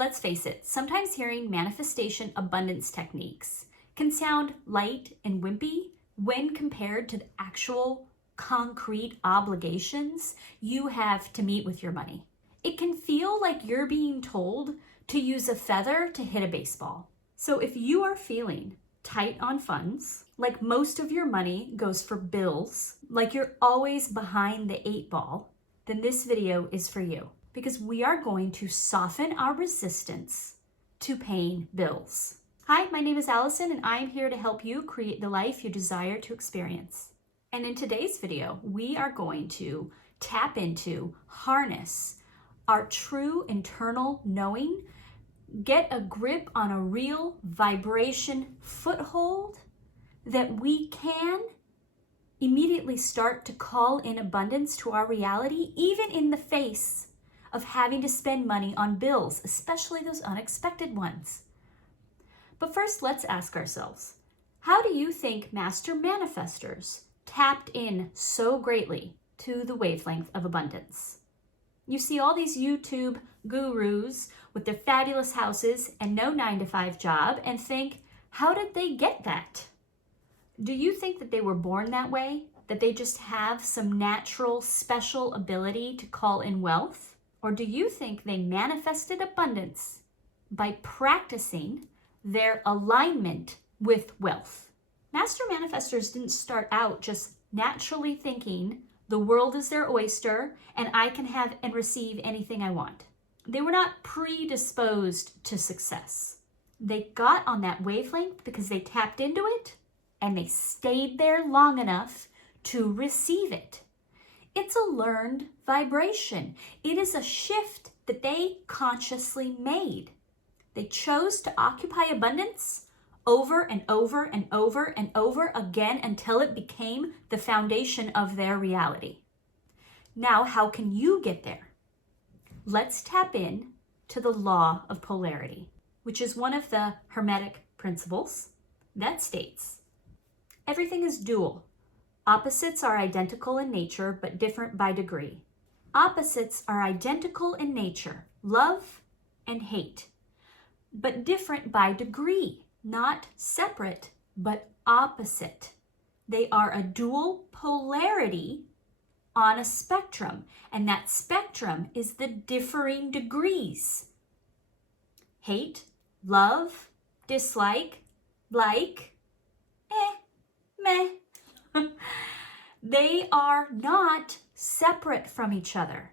Let's face it, sometimes hearing manifestation abundance techniques can sound light and wimpy when compared to the actual concrete obligations you have to meet with your money. It can feel like you're being told to use a feather to hit a baseball. So if you are feeling tight on funds, like most of your money goes for bills, like you're always behind the 8 ball, then this video is for you, because we are going to soften our resistance to paying bills. Hi, my name is Allison, and I'm here to help you create the life you desire to experience. And in today's video, we are going to tap into, harness our true internal knowing, get a grip on a real vibration foothold that we can immediately start to call in abundance to our reality, even in the face of having to spend money on bills, especially those unexpected ones. But first, let's ask ourselves, how do you think Master Manifestors tapped in so greatly to the wavelength of abundance? You see all these YouTube gurus with their fabulous houses and no 9-to-5 job and think, how did they get that? Do you think that they were born that way? That they just have some natural special ability to call in wealth? Or do you think they manifested abundance by practicing their alignment with wealth? Master Manifestors didn't start out just naturally thinking the world is their oyster and I can have and receive anything I want. They were not predisposed to success. They got on that wavelength because they tapped into it and they stayed there long enough to receive it. It's a learned vibration. It is a shift that they consciously made. They chose to occupy abundance over and over and over and over again until it became the foundation of their reality. Now, how can you get there? Let's tap in to the law of polarity, which is one of the Hermetic principles that states, everything is dual. Opposites are identical in nature, but different by degree. Opposites are identical in nature, love and hate, but different by degree. Not separate, but opposite. They are a dual polarity on a spectrum, and that spectrum is the differing degrees. Hate, love, dislike, like, meh. They are not separate from each other.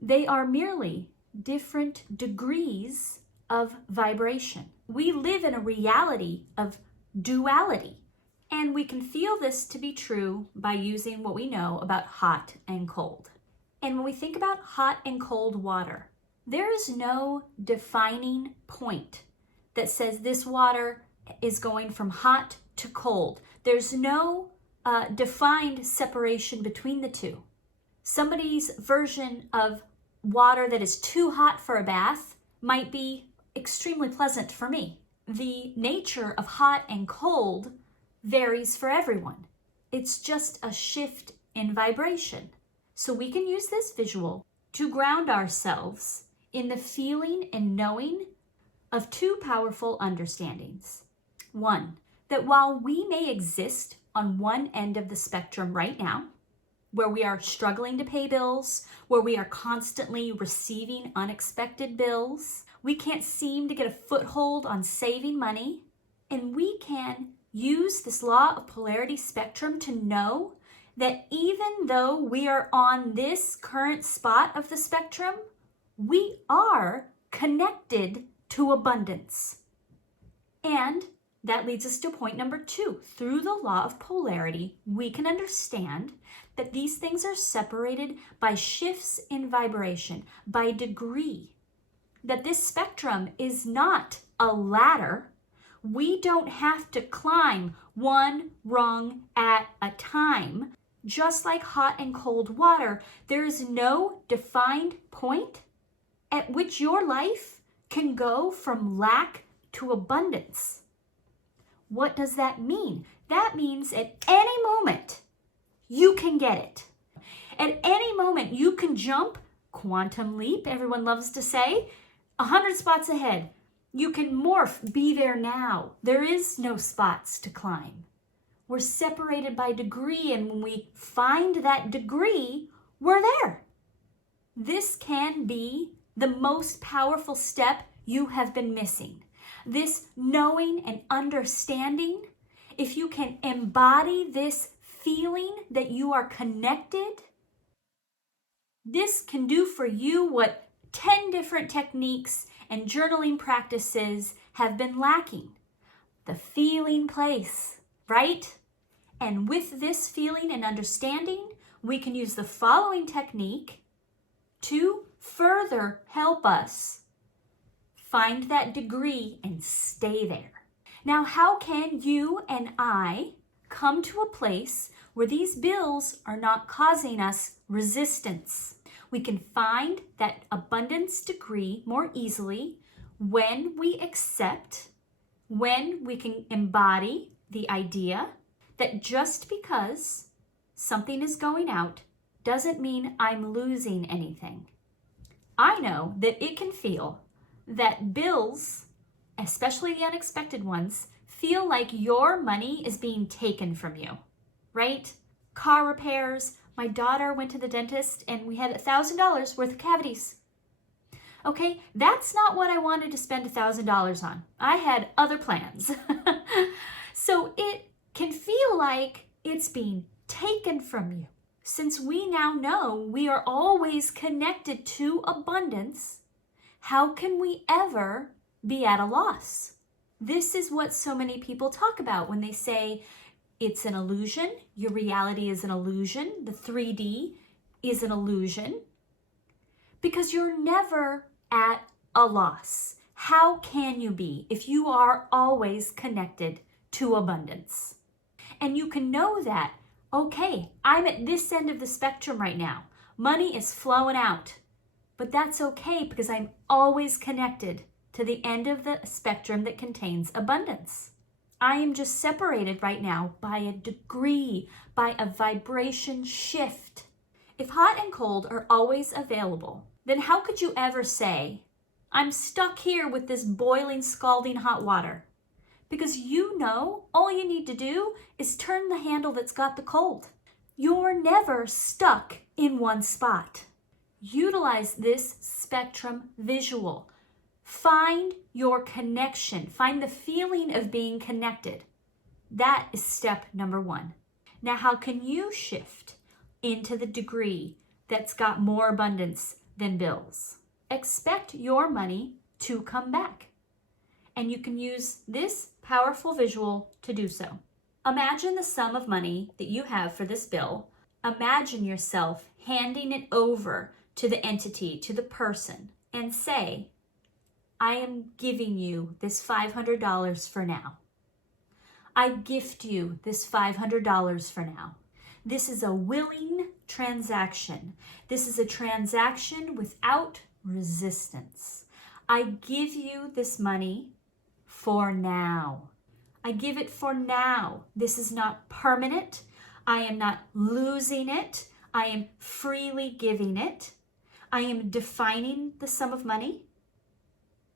They are merely different degrees of vibration. We live in a reality of duality, and we can feel this to be true by using what we know about hot and cold. And when we think about hot and cold water, there is no defining point that says this water is going from hot to cold. There's no defined separation between the two. Somebody's version of water that is too hot for a bath might be extremely pleasant for me. The nature of hot and cold varies for everyone. It's just a shift in vibration. So we can use this visual to ground ourselves in the feeling and knowing of two powerful understandings. One, that while we may exist on one end of the spectrum right now, where we are struggling to pay bills, where we are constantly receiving unexpected bills, we can't seem to get a foothold on saving money, and we can use this law of polarity spectrum to know that even though we are on this current spot of the spectrum, we are connected to abundance. And that leads us to point number 2. Through the law of polarity, we can understand that these things are separated by shifts in vibration, by degree. That this spectrum is not a ladder. We don't have to climb one rung at a time. Just like hot and cold water, there is no defined point at which your life can go from lack to abundance. What does that mean? That means at any moment, you can get it. At any moment, you can jump, quantum leap, everyone loves to say, 100 spots ahead. You can morph, be there now. There is no spots to climb. We're separated by degree, and when we find that degree, we're there. This can be the most powerful step you have been missing. This knowing and understanding, if you can embody this feeling that you are connected, this can do for you what 10 different techniques and journaling practices have been lacking. The feeling place, right? And with this feeling and understanding, we can use the following technique to further help us find that degree and stay there. Now, how can you and I come to a place where these bills are not causing us resistance? We can find that abundance degree more easily when we accept, when we can embody the idea that just because something is going out doesn't mean I'm losing anything. I know that it can feel that bills, especially the unexpected ones, feel like your money is being taken from you, right? Car repairs. My daughter went to the dentist and we had $1,000 worth of cavities. Okay, that's not what I wanted to spend $1,000 on. I had other plans. So it can feel like it's being taken from you. Since we now know we are always connected to abundance, how can we ever be at a loss? This is what so many people talk about when they say it's an illusion, your reality is an illusion, the 3D is an illusion, because you're never at a loss. How can you be if you are always connected to abundance? And you can know that, okay, I'm at this end of the spectrum right now. Money is flowing out, but that's okay because I'm always connected to the end of the spectrum that contains abundance. I am just separated right now by a degree, by a vibration shift. If hot and cold are always available, then how could you ever say, I'm stuck here with this boiling, scalding hot water? Because you know all you need to do is turn the handle that's got the cold. You're never stuck in one spot. Utilize this spectrum visual. Find your connection. Find the feeling of being connected. That is step number 1. Now, how can you shift into the degree that's got more abundance than bills? Expect your money to come back. And you can use this powerful visual to do so. Imagine the sum of money that you have for this bill. Imagine yourself handing it over to the entity, to the person, and say, I am giving you this $500 for now. I gift you this $500 for now. This is a willing transaction. This is a transaction without resistance. I give you this money for now. I give it for now. This is not permanent. I am not losing it. I am freely giving it. I am defining the sum of money.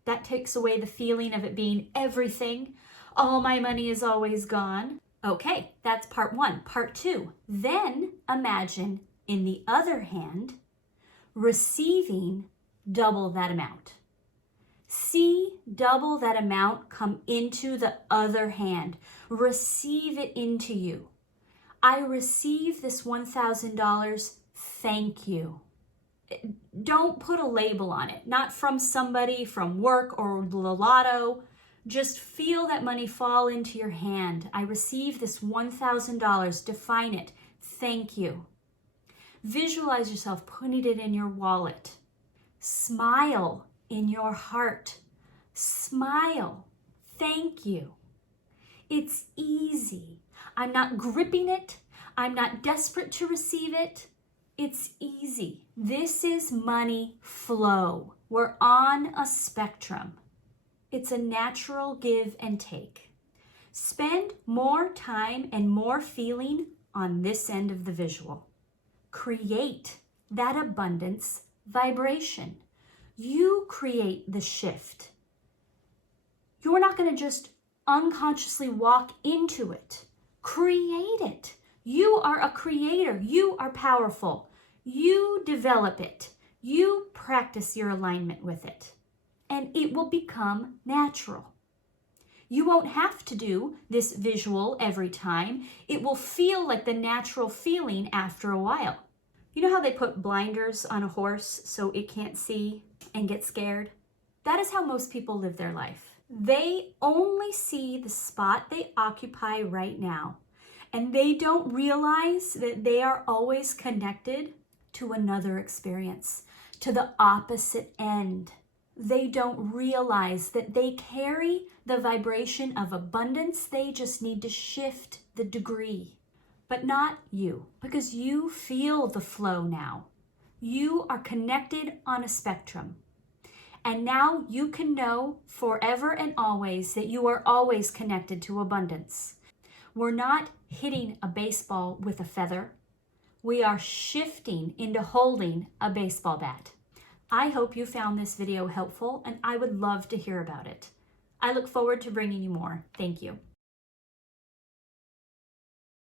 That takes away the feeling of it being everything. All my money is always gone. Okay, that's part 1. Part 2, then imagine in the other hand, receiving double that amount. See double that amount come into the other hand. Receive it into you. I receive this $1,000. Thank you. Don't put a label on it. Not from somebody, from work or the lotto. Just feel that money fall into your hand. I receive this $1,000. Define it. Thank you. Visualize yourself putting it in your wallet. Smile in your heart. Smile. Thank you. It's easy. I'm not gripping it. I'm not desperate to receive it. It's easy. This is money flow. We're on a spectrum. It's a natural give and take. Spend more time and more feeling on this end of the visual. Create that abundance vibration. You create the shift. You're not going to just unconsciously walk into it. Create it. You are a creator. You are powerful. You develop it. You practice your alignment with it, and it will become natural. You won't have to do this visual every time. It will feel like the natural feeling after a while. You know how they put blinders on a horse so it can't see and get scared? That is how most people live their life. They only see the spot they occupy right now, and they don't realize that they are always connected to another experience, to the opposite end. They don't realize that they carry the vibration of abundance. They just need to shift the degree. But not you, because you feel the flow now. You are connected on a spectrum. And now you can know forever and always that you are always connected to abundance. We're not hitting a baseball with a feather. We are shifting into holding a baseball bat. I hope you found this video helpful, and I would love to hear about it. I look forward to bringing you more. Thank you.